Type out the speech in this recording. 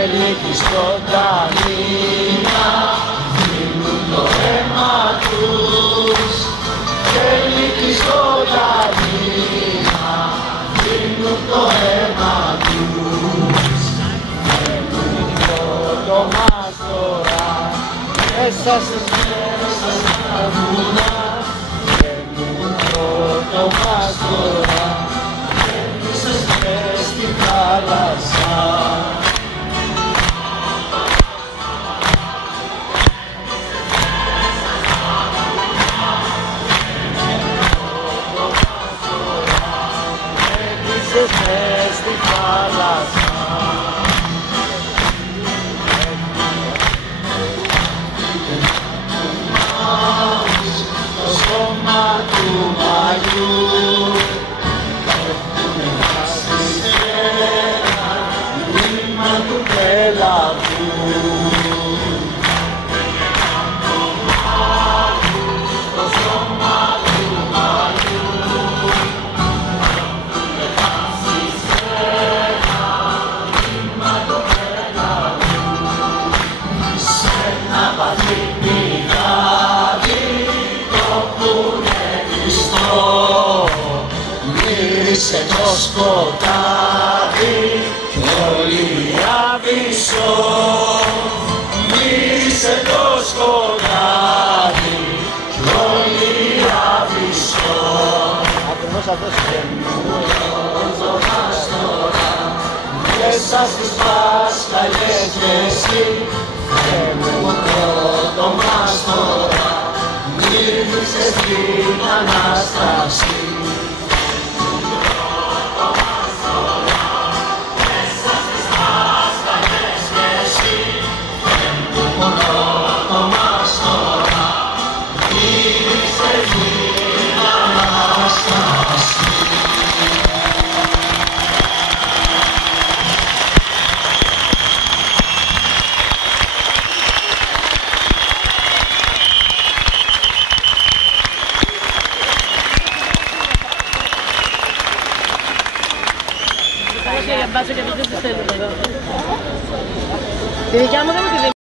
Θέλει ζωντανή να δίνουν το αίμα τους. Θέλει ζωντανή να δίνουν το αίμα τους. Θέλουν πρώτο μας τώρα μέσα στις μέρες τα βουνά. Θέλουν πρώτο μας τώρα στις μες στη θάλασσα. Στις μες στη θάλασσα. Το σώμα του μαλλιού έχουνε χάσει ένα βήμα του πέλαγου. Το σώμα του μαλλιού έχουνε χάσει ένα βήμα του πέλαγου. Σ' ένα βαθύ πηγάδι το πούνε κλειστό. Μύρισε το σκοτάδι κι όλη η Άβυσσο. Μύρισε το σκοτάδι κι όλη η Άβυσσο. Ακριβώς αυτός το μας τώρα μέσα στις πασχαλιές και εσύ. Θέλουν πρώτο μας τώρα μύρισες την Ανάσταση. Μπάτσο και δεν τη θέλω εδώ. Τη δικιά μου δεν μου τη